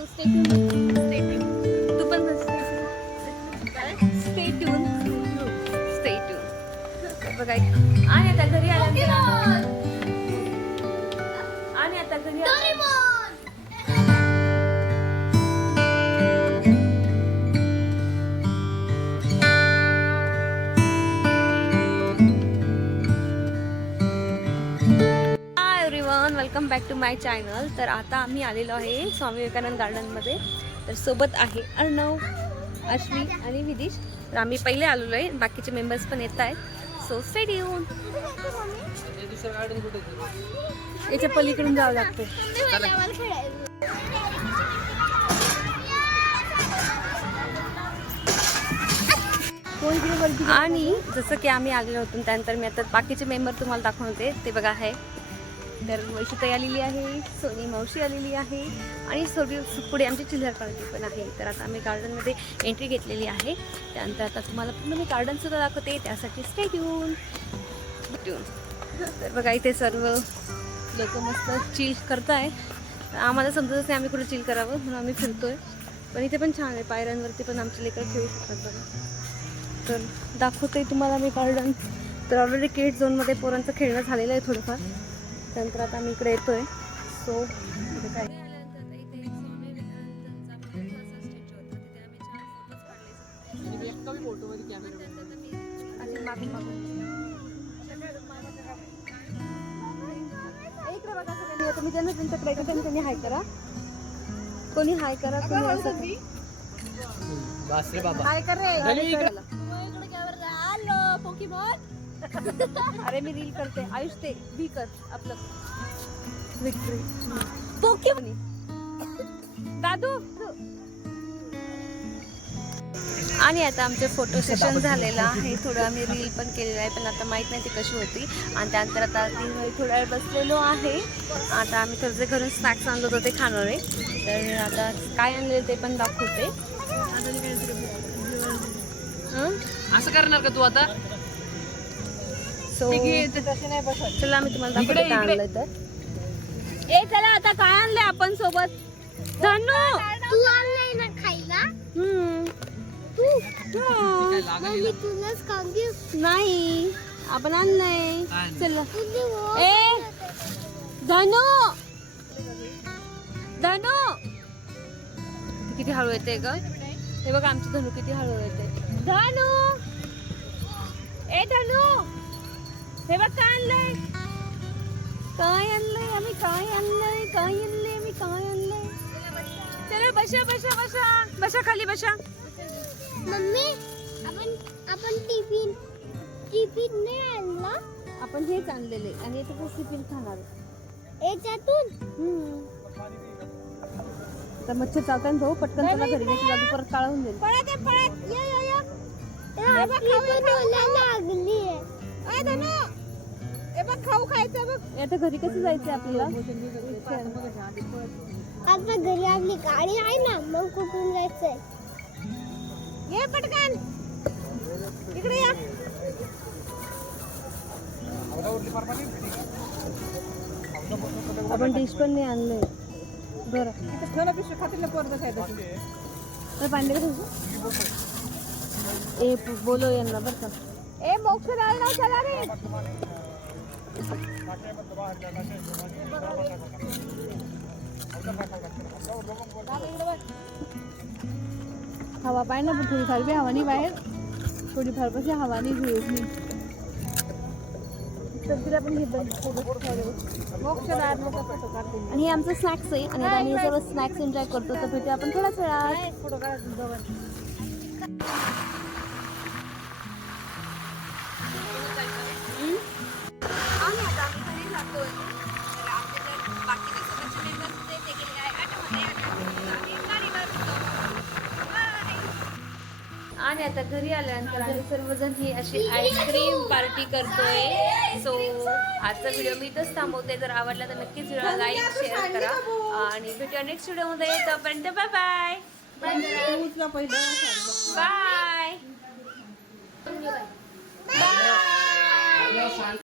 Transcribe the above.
तू stay tune. तू पण stay tune. Stay tune. बघा आणि आता घरी आल्यानंतर आणि आता घरी welcome back to my channel. तर आता आम्ही आलेलो आहे स्वामी विवेकानंद गार्डनमध्ये. तर सोबत आहे अर्णव, अश्वी आणि विदिश. तर आम्ही पहिले आलेलो आहे, बाकीचे मेंबर्स पण येत आहेत. So stay tune. याच्या पलीकडून जावं लागतं. आणि जसं की आम्ही आलेलो होतो त्यानंतर मी आता बाकीचे मेंबर तुम्हाला दाखवते. ते बघा आहे. तर वैशिताई आलेली आहे, सोनी मावशी आलेली आहे आणि पुढे आमची चिल्लर पार्टी पण आहे. तर आता आम्ही गार्डनमध्ये एंट्री घेतलेली आहे. त्यानंतर आता तुम्हाला पूर्ण मी गार्डनसुद्धा दाखवते, त्यासाठी स्टे ट्यून. तर बघा इथे सर्व लोक मस्त चिल करताय. आम्हाला समजतच नाही आम्ही कुठे चिल करावं, म्हणून आम्ही फिरतोय. पण इथे पण छान आहे, पायऱ्यांवरती पण आमचे लेकर खेळू शकतात बघा. तर दाखवते तुम्हाला मी गार्डन. तर ऑलरेडी किड्स झोनमध्ये पोरांचं खेळणं झालेलं आहे थोडंफार. त्यानंतर आता आम्ही इकडे येतोय. सो काय तुम्ही त्यांना त्यांच्याकडे त्यांनी हाय करा, कोणी हाय करा, कोणी हाय कर रे. अरे मी रील करते. आयुष ते बी कर आपलं विक्ट्री पोकेमॉन. दादू. आणि आता आमचे फोटो सेशन झालेलं आहे. थोडं आम्ही रील पण केलेलं आहे, पण आता माहीत नाही ती कशी होती. आणि त्यानंतर आता थोडा वेळ बसलेलो आहे. आता आम्ही थोडं घरून स्नॅक्स आणलो होतो ते खाणार आहे. तर आता काय आणले ते पण दाखवते. असं करणार का तू आता? सो चला मी तुम्हाला दाखवते काय आणलंय. तर ए चला आता काय आणलंय आपण सोबत. धनु तू आणलंय ना खायला. मम्मी तुलाच खाऊन घेऊ. नाही आपण आणलंय. चला ए धनु. धनु किती हळू येते ग. हे बघा आमची धनु किती हळू येते. धनु ए धनु हे बघ काय आणलंय. काय आणलंय आम्ही. काय आणलंय. काय आणलंय आम्ही. काय आणलंय. चला बसा बसा बसा बसा खाली बसा. मम्मी आपण टिफिन नाही आणला. आपण हेच आणलेले आणि याच्यातून टिफिन खाणार याच्यातून. तर मच्छर चालताना भाऊ पटकन चला घरी नाही तुला परत काळा होऊन जाईल. पळत खाऊ खायचं बघ. आता घरी कसं जायचं आपल्याला. आता घरी आपली गाडी आहे ना, मग कुठून जायचंय. ये पटकन इकडे या. आपण डिश पण नाही आणलंय. बरं पांढरे ए बोलो यांना बरं का. ए मोक्ष राहणार चला रे. हवा पाय ना थोडीफार बी हवा नाही बाहेर. थोडीफार कशी हवा नाही घेऊ. तर तिला पण आणि हे आमचं स्नॅक्स आहे. आणि आम्ही सर्व स्नॅक्स एन्जॉय करतो. तर भेटू आपण थोड्याच वेळात. आणि आता घरी आल्यानंतर आम्ही सर्वजण ही अशी आईस्क्रीम पार्टी करतोय. सो आजचा व्हिडिओ मी इथंच थांबवते. जर आवडला तर नक्कीच व्हिडिओ लाईक शेअर करा आणि भेटूया नेक्स्ट व्हिडिओमध्ये. तोपर्यंत बाय बाय बाय बाय.